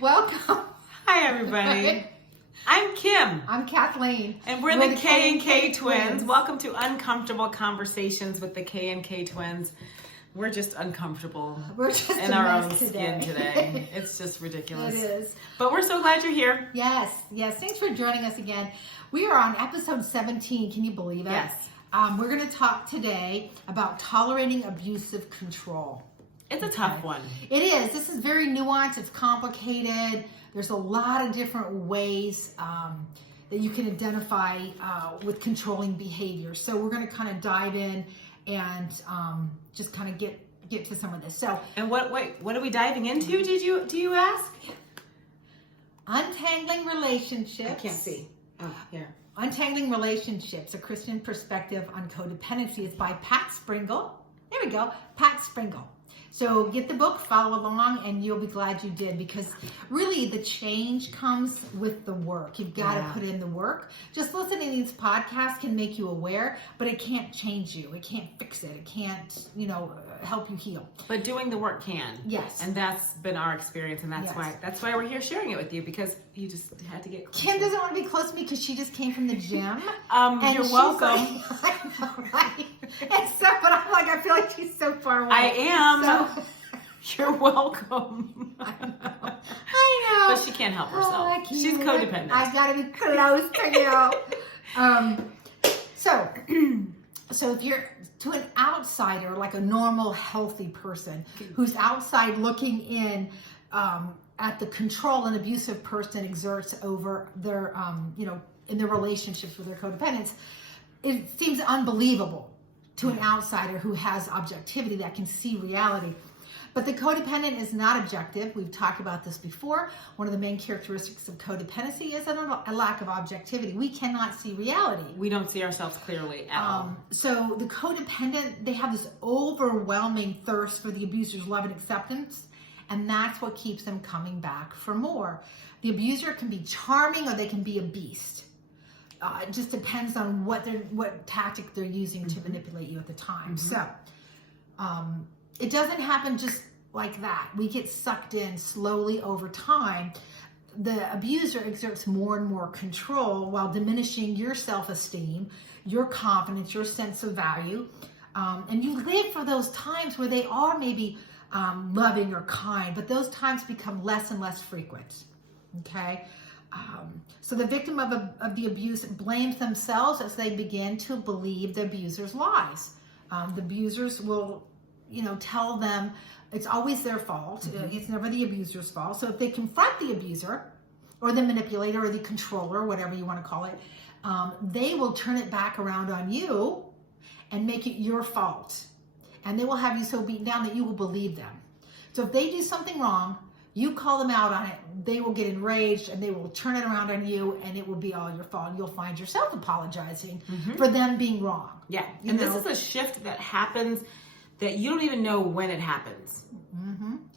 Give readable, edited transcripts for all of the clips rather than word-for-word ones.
Welcome. Hi, everybody. I'm Kim. I'm Kathleen. And we're the K and K Twins. Welcome to Uncomfortable Conversations with the K and K Twins. We're just uncomfortable in our own skin today. It's just ridiculous. It is. But we're so glad you're here. Yes. Thanks for joining us again. We are on episode 17. Can you believe it? Yes. We're going to talk today about tolerating abusive control. It's a tough one. It is. This is very nuanced. It's complicated. There's a lot of different ways that you can identify with controlling behavior. So we're going to kind of dive in and just kind of get to some of this. So, and what are we diving into? Do you ask? Untangling relationships. I can't see. Oh, here. Untangling Relationships: A Christian Perspective on Codependency. It's by Pat Springle. There we go, Pat Springle. So get the book, follow along, and you'll be glad you did, because really the change comes with the work. You've got to put in the work. Just listening to these podcasts can make you aware, but it can't change you. It can't fix it. It can't, help you heal. But doing the work can. Yes. And that's been our experience, and that's why we're here sharing it with you, because you just had to get close. Kim doesn't want to be close to me because she just came from the gym. You're welcome. I know, right? And so, but I'm like, I feel like she's so far away. I am. So, you're welcome. I know. But she can't help herself. Oh, She's codependent. I gotta be close to you. So if you're to an outsider, like a normal, healthy person who's outside looking in at the control an abusive person exerts over their, in their relationships with their codependents, it seems unbelievable to an outsider who has objectivity that can see reality. But the codependent is not objective. We've talked about this before. One of the main characteristics of codependency is a lack of objectivity. We cannot see reality. We don't see ourselves clearly at all. So the codependent, they have this overwhelming thirst for the abuser's love and acceptance, and that's what keeps them coming back for more. The abuser can be charming or they can be a beast. It just depends on what tactic they're using to manipulate you at the time. So it doesn't happen just like that. We get sucked in slowly over time. The abuser exerts more and more control while diminishing your self-esteem, your confidence, your sense of value. And you live for those times where they are maybe loving or kind, but those times become less and less frequent. Okay? So the victim of the abuse blames themselves as they begin to believe the abuser's lies. The abusers will tell them it's always their fault. It's never the abuser's fault. So if they confront the abuser or the manipulator or the controller, whatever you want to call it, they will turn it back around on you and make it your fault. And they will have you so beaten down that you will believe them. So if they do something wrong, you call them out on it, they will get enraged and they will turn it around on you, and it will be all your fault. You'll find yourself apologizing for them being wrong. Yeah. And this is a shift that happens that you don't even know when it happens.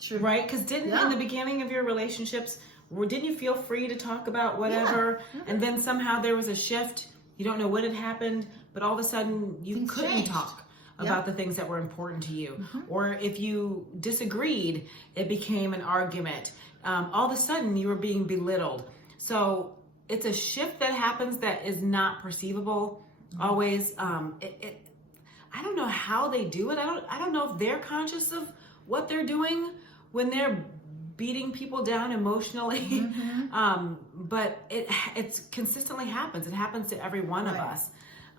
True. Right? Because in the beginning of your relationships, didn't you feel free to talk about whatever? And then somehow there was a shift. You don't know what had happened, but all of a sudden you couldn't talk about the things that were important to you. Or if you disagreed, it became an argument. All of a sudden you were being belittled. So it's a shift that happens that is not perceivable always. I don't know how they do it. I don't know if they're conscious of what they're doing when they're beating people down emotionally. But it consistently happens. It happens to every one of us.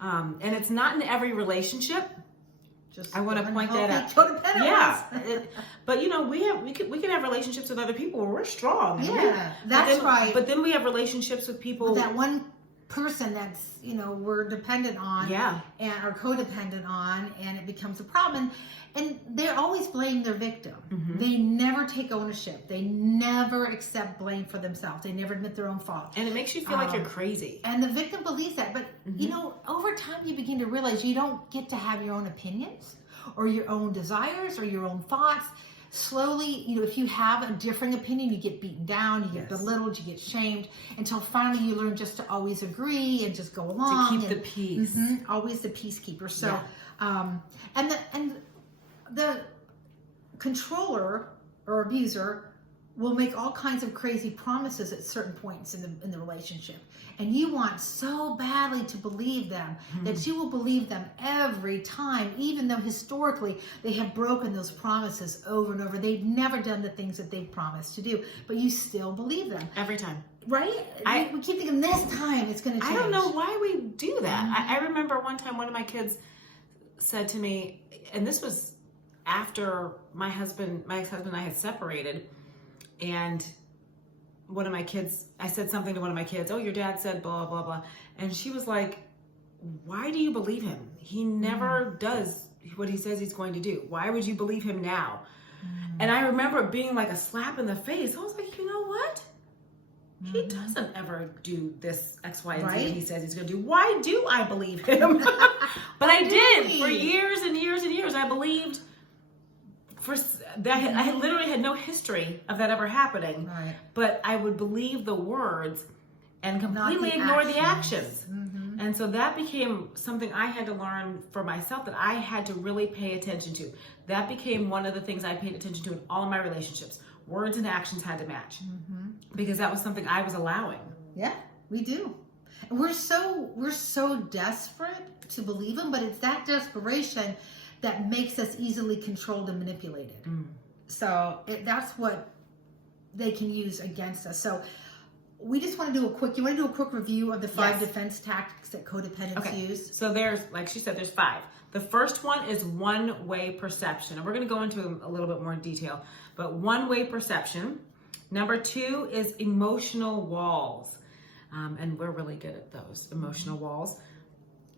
And it's not in every relationship. I want to point that out. Yeah, but we can have relationships with other people where we're strong. Yeah, that's right. But then we have relationships with people that one person that's we're dependent on and are codependent on, and it becomes a problem, and they're always blaming their victim. They never take ownership. They never accept blame for themselves. They never admit their own fault, and it makes you feel like you're crazy, and the victim believes that. But over time you begin to realize you don't get to have your own opinions or your own desires or your own thoughts. Slowly, if you have a differing opinion, you get beaten down, you get belittled, you get shamed, until finally you learn just to always agree and just go along. To keep the peace. Always the peacekeeper. So, and the controller or abuser will make all kinds of crazy promises at certain points in the relationship. And you want so badly to believe them that you will believe them every time, even though historically they have broken those promises over and over. They've never done the things that they've promised to do, but you still believe them. Every time. Right? We keep thinking this time it's going to change. I don't know why we do that. I remember one time one of my kids said to me, and this was after my ex-husband and I had separated, and one of my kids, I said something to one of my kids, oh, your dad said blah, blah, blah. And she was like, why do you believe him? He never does what he says he's going to do. Why would you believe him now? And I remember it being like a slap in the face. I was like, you know what? He doesn't ever do this X, Y, and Z that he says he's going to do. Why do I believe him? But I did. For years and years and years, I believed I literally had no history of that ever happening. Right. But I would believe the words and completely ignore the actions. And so that became something I had to learn for myself, that I had to really pay attention to. That became one of the things I paid attention to in all of my relationships. Words and actions had to match, because that was something I was allowing. Yeah, we do. And we're so desperate to believe them, but it's that desperation that makes us easily controlled and manipulated. So that's what they can use against us. So we just want to do you want to do a quick review of the 5 defense tactics that codependents use? So there's, like she said, there's 5. The first one is one-way perception. And we're going to go into a little bit more detail. But one-way perception. Number 2 is emotional walls. And we're really good at those, emotional walls.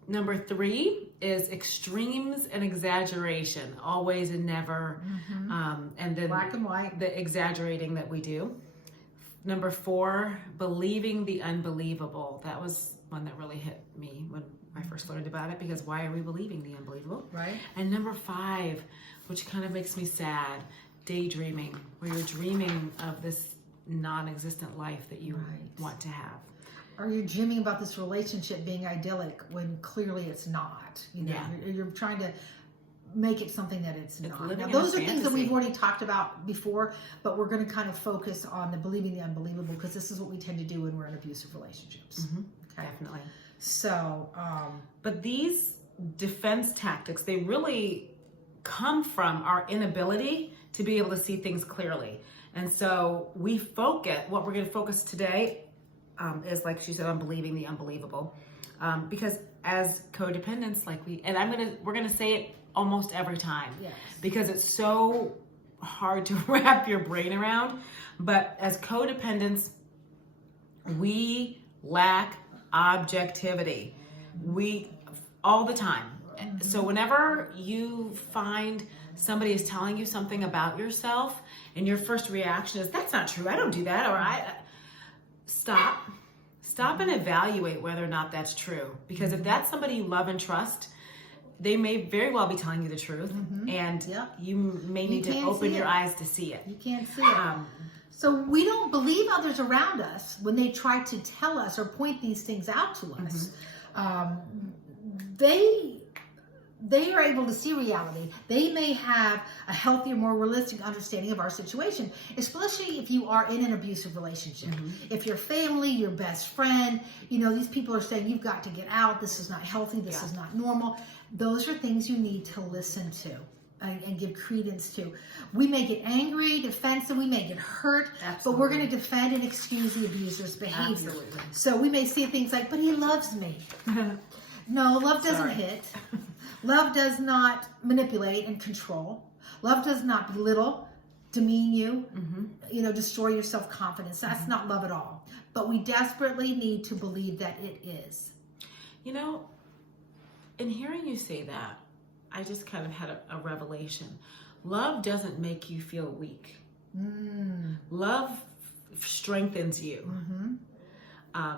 Number 3 is extremes and exaggeration. Always and never. And then black and white. The exaggerating that we do. Number 4, believing the unbelievable. That was one that really hit me when I first learned about it, because why are we believing the unbelievable? Right. And number 5, which kind of makes me sad, daydreaming, where you're dreaming of this non-existent life that you want to have. Or you're dreaming about this relationship being idyllic when clearly it's not. You know, you're trying to make it something that it's not. Now, those are things that we've already talked about before, but we're going to kind of focus on the believing the unbelievable, because this is what we tend to do when we're in abusive relationships. Okay? Definitely. So, but these defense tactics, they really come from our inability to be able to see things clearly. And so what we're going to focus today is, like she said, on believing the unbelievable. Because as codependents, we're going to say it almost every time, because it's so hard to wrap your brain around. But as codependents, we lack objectivity. All the time. So whenever you find somebody is telling you something about yourself and your first reaction is, that's not true, I don't do that, or stop and evaluate whether or not that's true. Because if that's somebody you love and trust, they may very well be telling you the truth, and you may need to open your eyes to see it. You can't see it. So we don't believe others around us when they try to tell us or point these things out to us. They are able to see reality. They may have a healthier, more realistic understanding of our situation, especially if you are in an abusive relationship. If your family, your best friend, these people are saying, you've got to get out, this is not healthy, this is not normal. Those are things you need to listen to and give credence to. We may get angry, defensive, we may get hurt, but we're going to defend and excuse the abuser's behavior. So we may say things like, but he loves me. No, love doesn't hit. Love does not manipulate and control. Love does not belittle, demean you, destroy your self-confidence. That's not love at all. But we desperately need to believe that it is. In hearing you say that, I just kind of had a revelation. Love doesn't make you feel weak. Love strengthens you.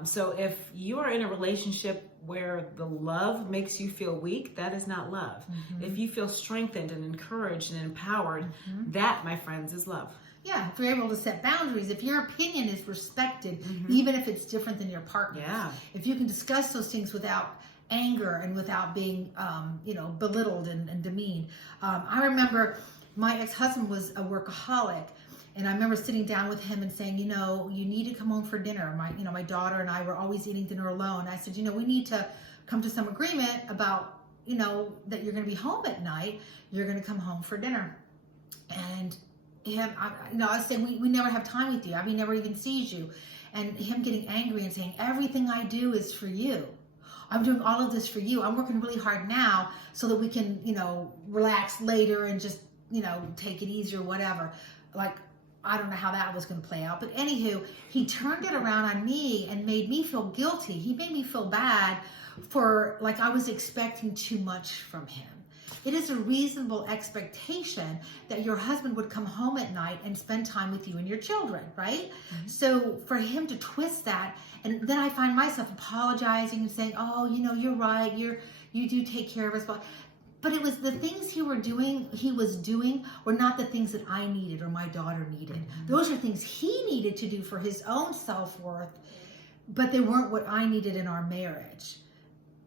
So if you are in a relationship where the love makes you feel weak, that is not love. If you feel strengthened and encouraged and empowered, that, my friends, is love. Yeah, if you're able to set boundaries, if your opinion is respected, even if it's different than your partner's. If you can discuss those things without anger and without being, belittled and demeaned. I remember my ex-husband was a workaholic, And I remember sitting down with him and saying, you need to come home for dinner. My daughter and I were always eating dinner alone. I said, we need to come to some agreement about, that you're going to be home at night. You're going to come home for dinner. And him, I was saying, we never have time with you. He never even sees you. And him getting angry and saying, everything I do is for you. I'm doing all of this for you. I'm working really hard now so that we can, relax later and just, take it easy or whatever. Like, I don't know how that was going to play out. But anywho, he turned it around on me and made me feel guilty. He made me feel bad for, like, I was expecting too much from him. It is a reasonable expectation that your husband would come home at night and spend time with you and your children, right? Mm-hmm. So for him to twist that, and then I find myself apologizing and saying, oh, you're right, you do take care of us. But it was the things he was doing were not the things that I needed or my daughter needed. Mm-hmm. Those are things he needed to do for his own self-worth, but they weren't what I needed in our marriage.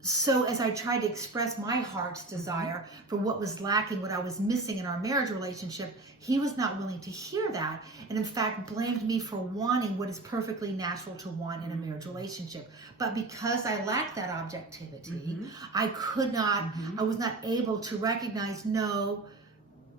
So as I tried to express my heart's desire for what was lacking, what I was missing in our marriage relationship, he was not willing to hear that. And in fact, blamed me for wanting what is perfectly natural to want in a marriage relationship. But because I lacked that objectivity, I could not, I was not able to recognize, no,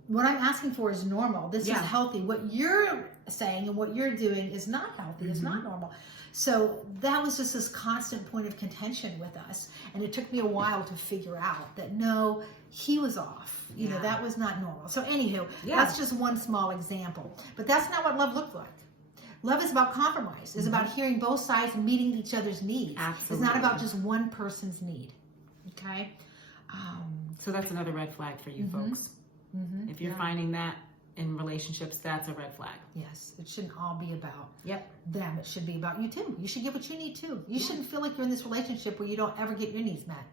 what I'm asking for is normal. This is healthy. What you're saying and what you're doing is not healthy. It's not normal. So that was just this constant point of contention with us. And it took me a while to figure out that no, he was off. That was not normal. So anywho, that's just one small example. But that's not what love looked like. Love is about compromise. It's about hearing both sides and meeting each other's needs. Absolutely. It's not about just one person's need. Okay? So that's another red flag for you folks. If you're finding that in relationships, that's a red flag. Yes, it shouldn't all be about them. It should be about you too. You should get what you need too. You shouldn't feel like you're in this relationship where you don't ever get your needs met.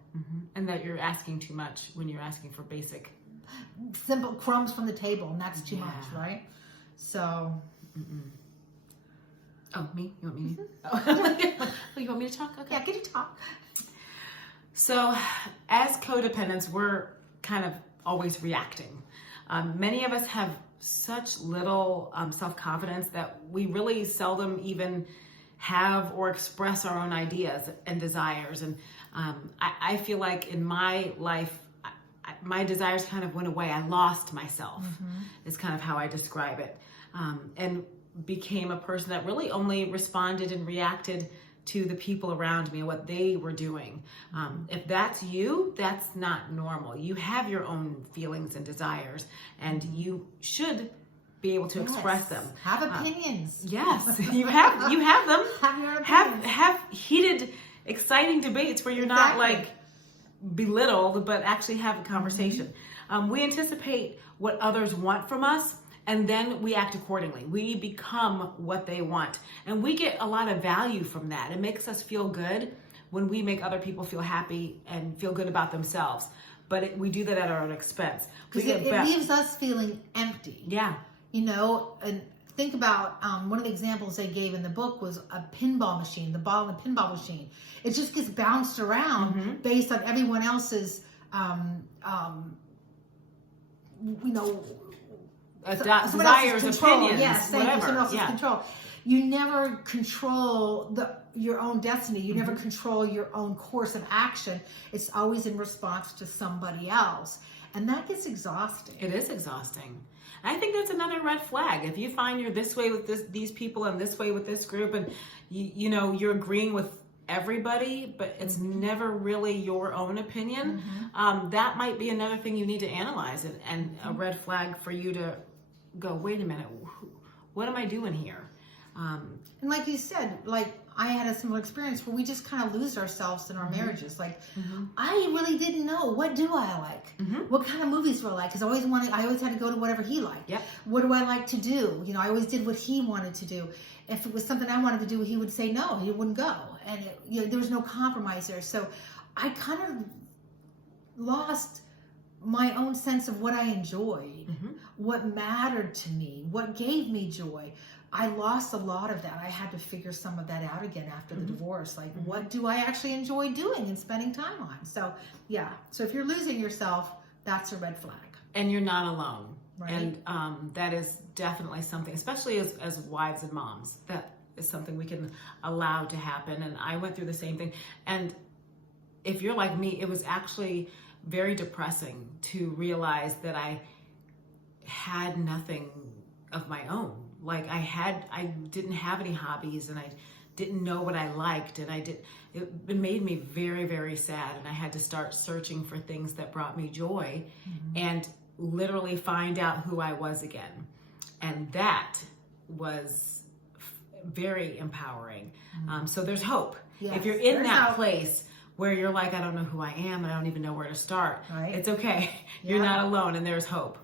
And that you're asking too much when you're asking for basic, simple crumbs from the table, and that's too much, right? So. Oh, me? You want me to? Oh, you want me to talk? Okay. Yeah, get to talk. So, as codependents, we're kind of always reacting. Many of us have such little self-confidence that we really seldom even have or express our own ideas and desires. And I feel like in my life, my desires kind of went away. I lost myself, is kind of how I describe it. And became a person that really only responded and reacted to the people around me and what they were doing. If that's you, that's not normal. You have your own feelings and desires, and you should be able to express them. Have opinions. Yes, you have them. Have your opinions. Have heated, exciting debates where you're not like belittled, but actually have a conversation. We anticipate what others want from us, and then we act accordingly. We become what they want. And we get a lot of value from that. It makes us feel good when we make other people feel happy and feel good about themselves. But we do that at our own expense. Because it leaves us feeling empty. Yeah. And think about one of the examples they gave in the book was a pinball machine, the ball in a pinball machine. It just gets bounced around based on everyone else's, desires, opinions, yes, whatever. Someone else's control. You never control your own destiny. You never control your own course of action. It's always in response to somebody else. And that gets exhausting. It is exhausting. I think that's another red flag. If you find you're this way with these people and this way with this group, and you're agreeing with everybody, but it's never really your own opinion, that might be another thing you need to analyze, and a red flag for you to go, wait a minute, what am I doing here? And like you said, I had a similar experience where we just kind of lose ourselves in our marriages. I really didn't know, what do I like? What kind of movies do I like? Because I always had to go to whatever he liked. Yep. What do I like to do? I always did what he wanted to do. If it was something I wanted to do, he would say no, he wouldn't go. And there was no compromise there. So I kind of lost my own sense of what I enjoyed, what mattered to me, what gave me joy. I lost a lot of that. I had to figure some of that out again after the divorce. What do I actually enjoy doing and spending time on? So, yeah. So if you're losing yourself, that's a red flag. And you're not alone. Right. And that is definitely something, especially as wives and moms, that is something we can allow to happen. And I went through the same thing. And if you're like me, it was actually very depressing to realize that I had nothing of my own. Like I didn't have any hobbies, and I didn't know what I liked, and it made me very, very sad. And I had to start searching for things that brought me joy, and literally find out who I was again. And that was very empowering. So there's hope. Yes, if you're in there's that hope. place where you're like, I don't know who I am, and I don't even know where to start. Right. It's okay. You're Yeah. not alone, and there's hope.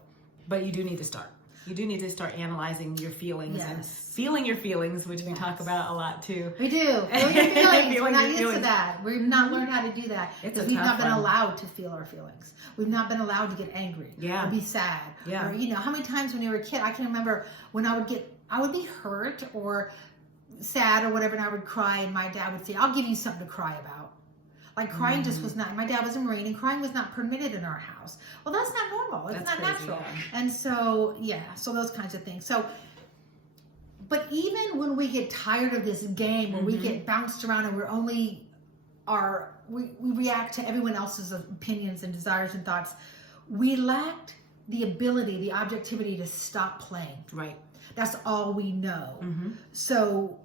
But you do need to start. You do need to start analyzing your feelings and Yes. feeling your feelings, which we Yes. talk about a lot too. We do. Feeling your feelings. We're Feeling not your used to feelings. that. We've not learned how to do that It's because a we've tough not been one. allowed to feel our feelings. We've not been allowed to get angry Yeah. or be sad. Yeah. Or, how many times when you were a kid, I can remember when I would be hurt or sad or whatever, and I would cry, and my dad would say, I'll give you something to cry about. Like crying just was not, my dad was a Marine, and crying was not permitted in our house. Well, that's not normal. It's That's not crazy, natural. yeah. And so, so those kinds of things. So, but even when we get tired of this game, where we get bounced around and we react to everyone else's opinions and desires and thoughts, we lacked the ability, the objectivity to stop playing. Right. That's all we know. So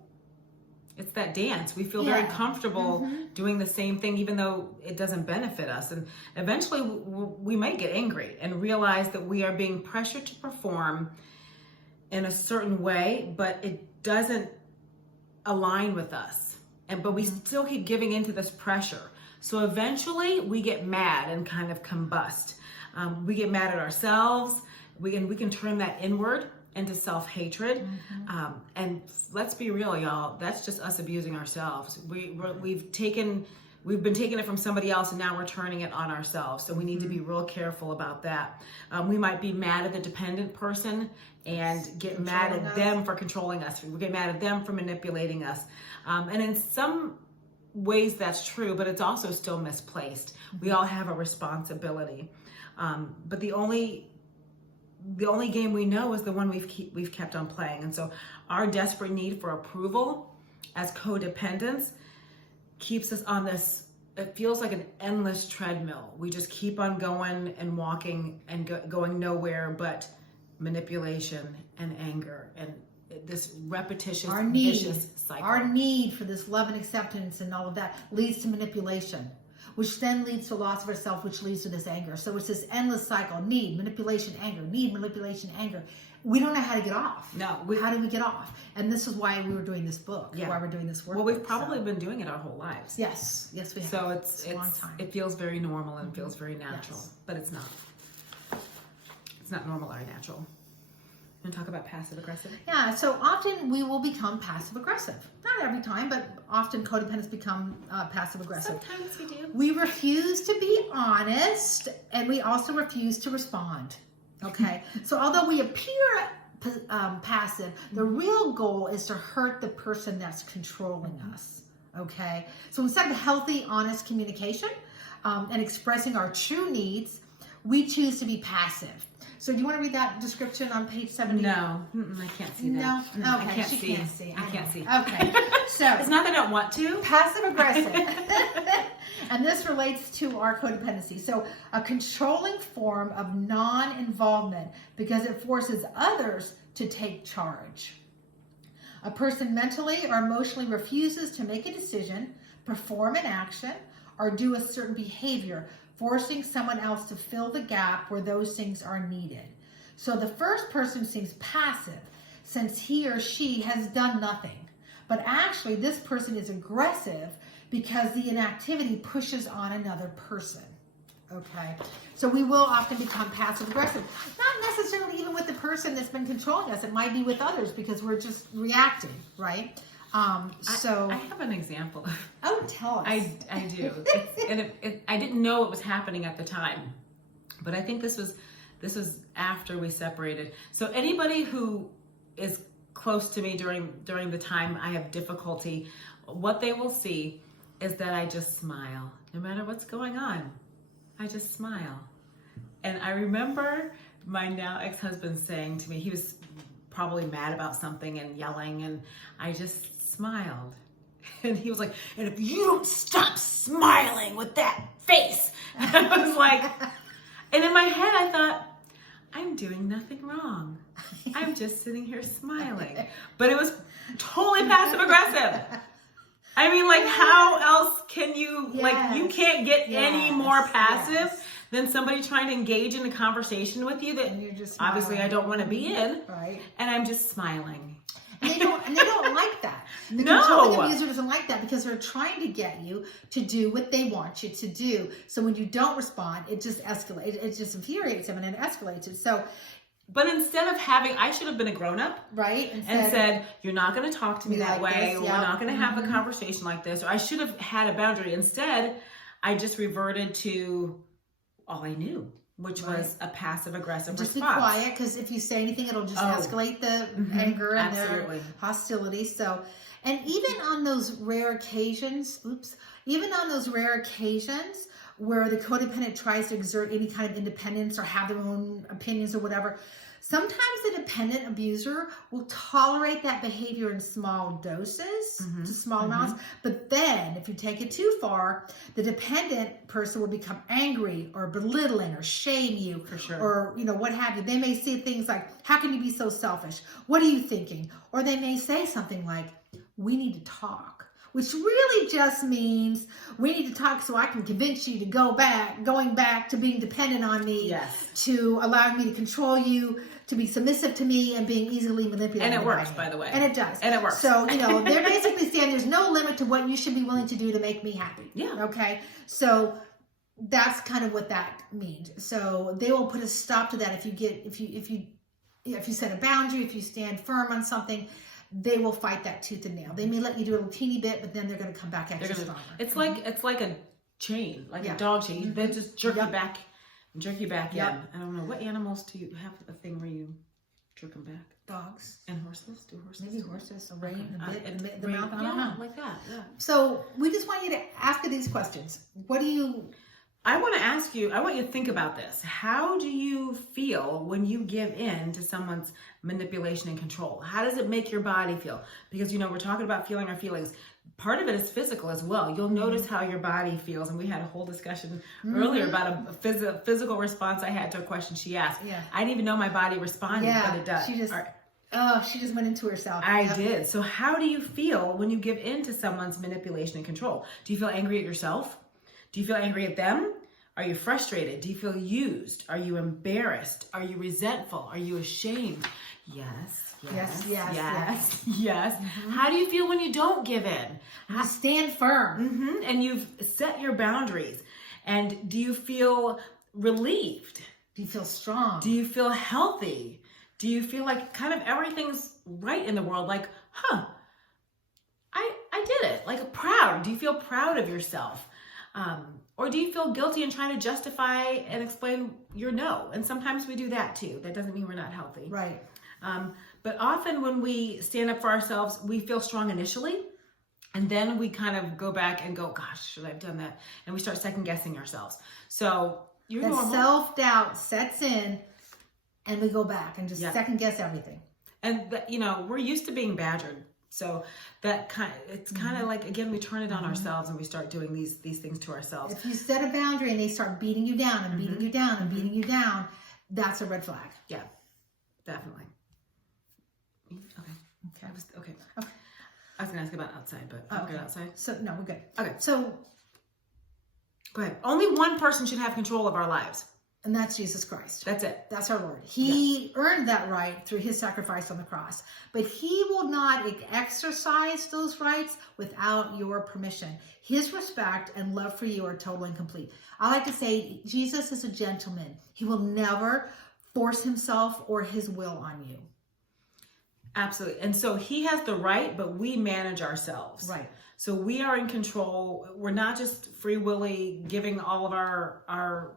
It's that dance. We feel very Yeah. comfortable doing the same thing, even though it doesn't benefit us. And eventually we might get angry and realize that we are being pressured to perform in a certain way, but it doesn't align with us. But we still keep giving into this pressure. So eventually we get mad and kind of combust. We get mad at ourselves. We can turn that inward into self-hatred. And let's be real, y'all, that's just us abusing ourselves. We've been taking it from somebody else, and now we're turning it on ourselves. So we need to be real careful about that. We might be mad at the dependent person and get mad at them for controlling us. We get mad at them for manipulating us. And in some ways that's true, but it's also still misplaced. We all have a responsibility. But the only game we know is the one we've kept on playing. And so our desperate need for approval as codependents keeps us on this, it feels like an endless treadmill. We just keep on going and walking and going nowhere but manipulation and anger and this repetitious, vicious cycle. Our need for this love and acceptance and all of that leads to manipulation, which then leads to loss of ourself, which leads to this anger. So it's this endless cycle: need, manipulation, anger, need, manipulation, anger. We don't know how to get off. No. How do we get off? And this is why we were doing this book, why we're doing this work. Well, we've probably been doing it our whole lives. Yes, we have. So it's a long time. It feels very normal and feels very natural, Yes. but it's not. It's not normal or natural. You want to talk about passive aggressive? Yeah, so often we will become passive aggressive. Not every time, but often codependents become passive aggressive. Sometimes we do. We refuse to be honest, and we also refuse to respond. Okay, so although we appear passive, the real goal is to hurt the person that's controlling us. Okay, so instead of healthy, honest communication and expressing our true needs, we choose to be passive. So do you want to read that description on page 70? No, I can't see that. No? I Okay, can't she see. can't see. I can't see. Okay, so It's not that I don't want to. passive aggressive. And this relates to our codependency. So a controlling form of non-involvement because it forces others to take charge. A person mentally or emotionally refuses to make a decision, perform an action, or do a certain behavior, forcing someone else to fill the gap where those things are needed. So the first person seems passive since he or she has done nothing. But actually, this person is aggressive because the inactivity pushes on another person. Okay, so we will often become passive aggressive. Not necessarily even with the person that's been controlling us. It might be with others because we're just reacting, right? I have an example. Oh, tell us. I do. I didn't know it was happening at the time, but I think this was after we separated. So anybody who is close to me during the time I have difficulty, what they will see is that I just smile. No matter what's going on, I just smile. And I remember my now ex-husband saying to me, he was probably mad about something and yelling, and I just smiled. And he was like, and if you don't stop smiling with that face, and I was like, and in my head I thought, I'm doing nothing wrong. I'm just sitting here smiling. But it was totally passive aggressive. I mean, like, how else can you, like, you can't get any more passive than somebody trying to engage in a conversation with you that you're just obviously I don't want to be in. Right. And I'm just smiling. And they don't like that. The No. controlling abuser doesn't like that because they're trying to get you to do what they want you to do. So when you don't respond, it just escalates. It just infuriates them and it escalates it. So, but instead of having, I should have been a grown-up, right, and said, you're not going to talk to me that like way, this, or we're not going to have a conversation like this, or I should have had a boundary. Instead, I just reverted to all I knew, which was a passive-aggressive response. Just be quiet, because if you say anything, it'll just escalate the anger and their hostility. So, and even on those rare occasions, where the codependent tries to exert any kind of independence or have their own opinions or whatever, sometimes the dependent abuser will tolerate that behavior in small doses, to small amounts. But then if you take it too far, the dependent person will become angry or belittling or shame you, or, you know, what have you. They may say things like, how can you be so selfish? What are you thinking? Or they may say something like, we need to talk. Which really just means we need to talk so I can convince you to going back to being dependent on me, to allowing me to control you, to be submissive to me, and being easily manipulated. And it works, by the way. And it does. And it works. So, you know, they're basically saying there's no limit to what you should be willing to do to make me happy. Yeah. Okay? So that's kind of what that means. So they will put a stop to that if you set a boundary, if you stand firm on something. They will fight that tooth and nail. They may let you do a little teeny bit, but then they're going to come back extra stronger. It's like a chain, like a dog chain. They just jerk you back in. I don't know, what animals do you have a thing where you jerk them back? Dogs and horses. Do horses? Maybe horses. A rein, a bit, and the mouth. I don't know, like that. Yeah. So we just want you to ask these questions. What do you? I want you to think about this. How do you feel when you give in to someone's manipulation and control? How does it make your body feel? Because, you know, we're talking about feeling our feelings. Part of it is physical as well. You'll notice how your body feels. And we had a whole discussion earlier about a physical response I had to a question she asked. Yeah. I didn't even know my body responded, but it does. She just went into herself. I did. So how do you feel when you give in to someone's manipulation and control? Do you feel angry at yourself? Do you feel angry at them? Are you frustrated? Do you feel used? Are you embarrassed? Are you resentful? Are you ashamed? Yes. How do you feel when you don't give in? You stand firm. And you've set your boundaries. And do you feel relieved? Do you feel strong? Do you feel healthy? Do you feel like kind of everything's right in the world? Like, I did it. Like, proud. Do you feel proud of yourself? Or do you feel guilty and trying to justify and explain your no? And sometimes we do that too. That doesn't mean we're not healthy. Right. But often when we stand up for ourselves, we feel strong initially. And then we kind of go back and go, gosh, should I have done that? And we start second guessing ourselves. So that self-doubt sets in and we go back and just second guess everything. And, you know, we're used to being badgered. So that it's kind of like, again, we turn it on ourselves and we start doing these things to ourselves. If you set a boundary and they start beating you down and beating you down and beating you down, that's a red flag. Yeah, definitely. Okay. I was going to ask about outside, but I'm good outside. So, no, we're good. Okay. So, go ahead. Only one person should have control of our lives. And that's Jesus Christ. That's it. That's our Lord. He earned that right through his sacrifice on the cross. But he will not exercise those rights without your permission. His respect and love for you are total and complete. I like to say Jesus is a gentleman. He will never force himself or his will on you. Absolutely. And so he has the right, but we manage ourselves. Right. So we are in control. We're not just free willy giving all of our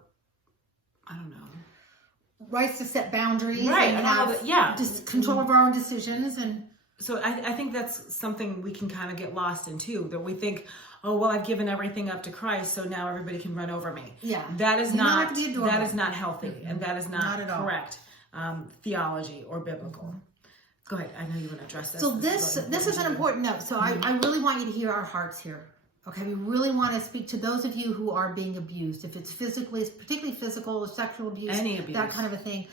I don't know, rights to set boundaries, right? And have just control of our own decisions. And so I think that's something we can kind of get lost in too, that we think, oh, well, I've given everything up to Christ, so now everybody can run over me. Yeah. That is You don't not, have to be adorable. that is not healthy, and that is not at all. correct theology or biblical. Go ahead. I know you want to address this. So this is an important note. So I really want you to hear our hearts here. Okay, we really want to speak to those of you who are being abused. If it's physically, particularly physical or sexual abuse, Any abuse. that kind of a thing.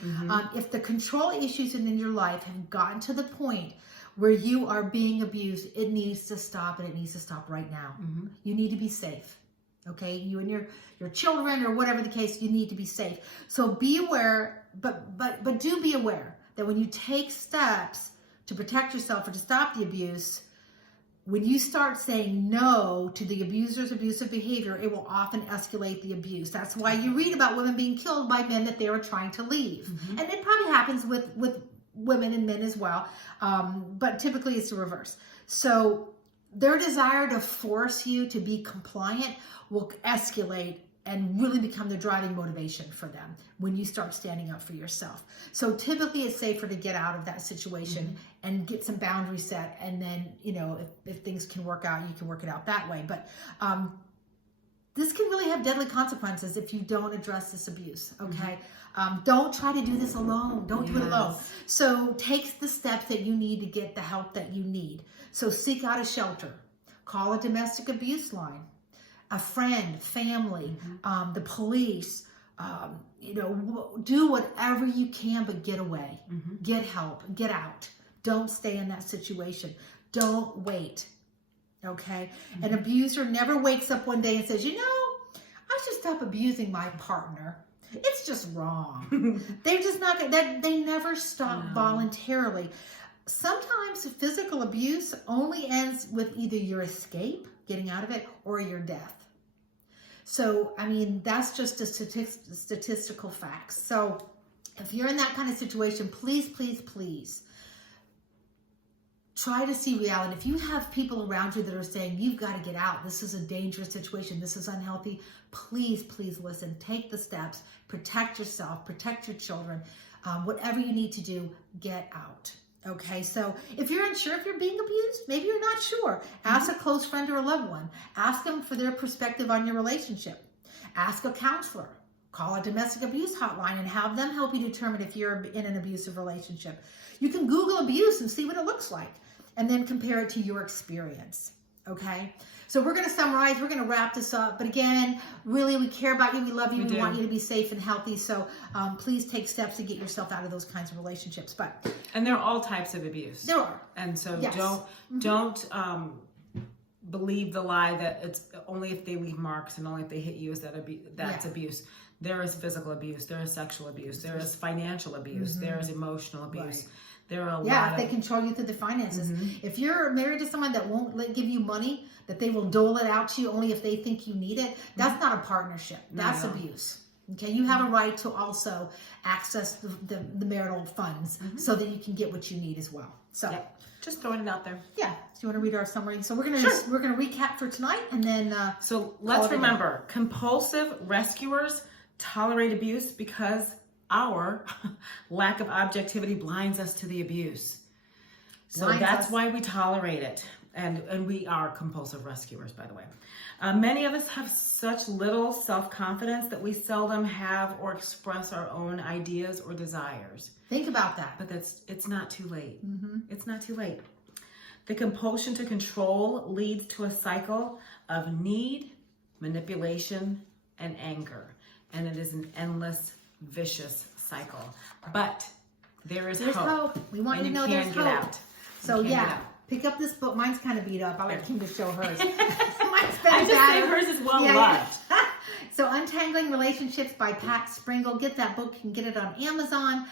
If the control issues in your life have gotten to the point where you are being abused, it needs to stop, and it needs to stop right now. You need to be safe. Okay, you and your children or whatever the case, you need to be safe. So be aware, but do be aware that when you take steps to protect yourself or to stop the abuse, when you start saying no to the abuser's abusive behavior, it will often escalate the abuse. That's why you read about women being killed by men that they were trying to leave. And it probably happens with women and men as well, but typically it's the reverse. So their desire to force you to be compliant will escalate and really become the driving motivation for them when you start standing up for yourself. So typically it's safer to get out of that situation and get some boundaries set. And then, if things can work out, you can work it out that way. But this can really have deadly consequences if you don't address this abuse, okay? Don't try to do this alone. Don't do it alone. So take the steps that you need to get the help that you need. So seek out a shelter. Call a domestic abuse line. A friend, family, the police, do whatever you can, but get away, get help, get out. Don't stay in that situation. Don't wait. Okay. An abuser never wakes up one day and says, I should stop abusing my partner. It's just wrong. They're just not that. They never stop voluntarily. Sometimes physical abuse only ends with either your escape, getting out of it, or your death. So, that's just a statistical fact. So if you're in that kind of situation, please, please, please try to see reality. If you have people around you that are saying, you've got to get out, this is a dangerous situation, this is unhealthy, please, please listen. Take the steps, protect yourself, protect your children, whatever you need to do, get out. Okay, so if you're unsure if you're being abused, maybe you're not sure, ask a close friend or a loved one. Ask them for their perspective on your relationship. Ask a counselor. Call a domestic abuse hotline and have them help you determine if you're in an abusive relationship. You can Google abuse and see what it looks like, and then compare it to your experience. Okay, so we're going to summarize, we're going to wrap this up, but again, really, we care about you, we love you, we want you to be safe and healthy, so please take steps to get yourself out of those kinds of relationships. And there are all types of abuse. There are. And so don't believe the lie that it's only if they leave marks and only if they hit you is that's abuse. There is physical abuse, there is sexual abuse, there is financial abuse, there is emotional abuse. Right. There are a lot if they control you through the finances. If you're married to someone that won't give you money, that they will dole it out to you only if they think you need it, that's not a partnership. That's abuse. Okay, you have a right to also access the marital funds so that you can get what you need as well. So just throwing it out there. Yeah. So you want to read our summary? So we're gonna recap for tonight, and then so let's remember: compulsive rescuers tolerate abuse because our lack of objectivity blinds us to the abuse. So that's why we tolerate it. And we are compulsive rescuers, by the way. Many of us have such little self-confidence that we seldom have or express our own ideas or desires. Think about that. But it's not too late. It's not too late. The compulsion to control leads to a cycle of need, manipulation, and anger. And it is an endless, vicious cycle. But there's hope. We want you to know there's hope. Out. So pick up this book. Mine's kind of beat up. I'll let Kim just show hers. Mine's been I just say hers is well loved. So Untangling Relationships by Pat Springle. Get that book. You can get it on Amazon.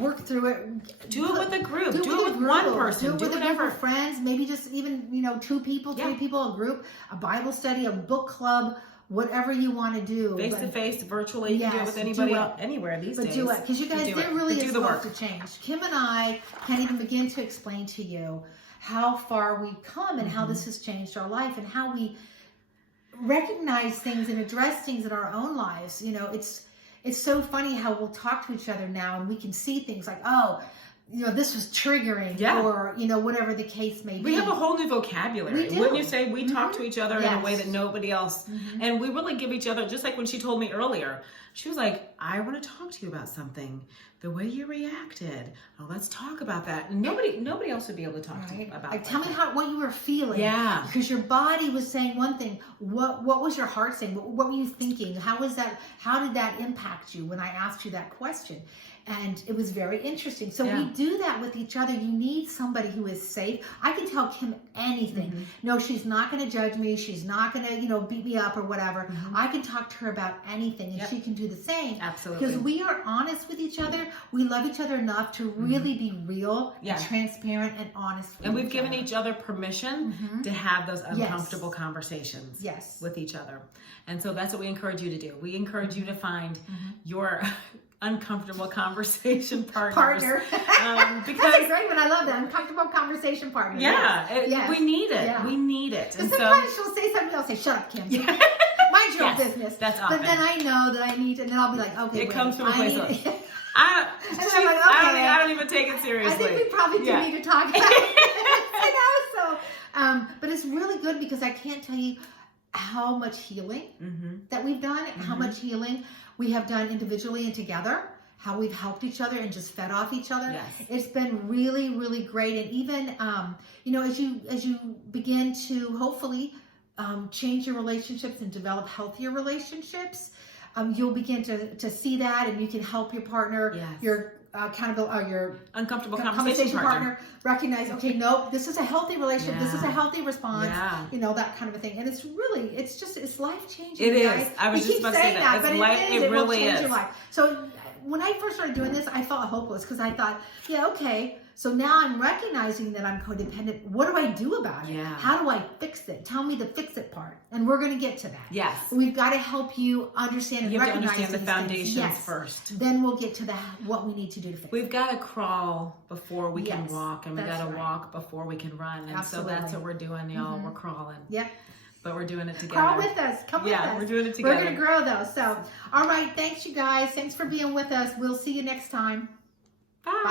Work through it. Do it with a group. Do it with one person. Do it with a group of friends. Maybe just even 2 people, 3 people, a group, a Bible study, a book club. Whatever you want to do. Face-to-face, virtually, you can do it with anybody else, anywhere these days. But do it. Because you guys, there really is work to change. Kim and I can't even begin to explain to you how far we've come and how this has changed our life and how we recognize things and address things in our own lives. It's so funny how we'll talk to each other now and we can see things like, this was triggering, or, whatever the case may be. We have a whole new vocabulary. Wouldn't you say? We talk to each other in a way that nobody else, and we really give each other, just like when she told me earlier, she was like, I want to talk to you about something. The way you reacted. Oh, let's talk about that. And nobody else would be able to talk to you about like, tell me what you were feeling. Yeah. Because your body was saying one thing. What was your heart saying? What were you thinking? How did that impact you when I asked you that question? And it was very interesting. So we do that with each other. You need somebody who is safe. I can tell Kim anything. No, she's not going to judge me. She's not going to, beat me up or whatever. I can talk to her about anything, and she can do the same. Absolutely. Because we are honest with each other. We love each other enough to really be real, and transparent, and honest with and we've given each other permission to have those uncomfortable conversations with each other. And so that's what we encourage you to do. We encourage you to find your uncomfortable conversation partner. Because that's a great one. I love that. Uncomfortable conversation partner. We need it. Yeah. We need it. And sometimes she'll say something, I'll say, shut up, Kim. Mind your own business. That's often. But then I know that I need to, and then I'll be like, okay, it comes from a place of, I don't even take it seriously. I think we probably do need to talk about it. So, but it's really good because I can't tell you how much healing that we've done, how much healing we have done individually and together, how we've helped each other and just fed off each other. It's been really, really great. And even, as you begin to hopefully change your relationships and develop healthier relationships, you'll begin to see that, and you can help your partner, your your uncomfortable conversation partner recognize, okay, nope, this is a healthy relationship, this is a healthy response, that kind of a thing. And it's life changing. It is. Guys. I was just about to say that. But it really will change is. your life. So when I first started doing this, I felt hopeless because I thought, okay, so now I'm recognizing that I'm codependent. What do I do about it? How do I fix it? Tell me the fix it part. And we're going to get to that. Yes. We've got to help you understand and recognize. You have to understand the foundations first. Then we'll get to what we need to do to fix it. We've got to crawl before we can walk, and we got to walk before we can run. And so that's what we're doing, y'all. We're crawling. But we're doing it together. Crawl with us. Come with us. Yeah, we're doing it together. We're going to grow, though. So, all right. Thanks, you guys. Thanks for being with us. We'll see you next time. Bye.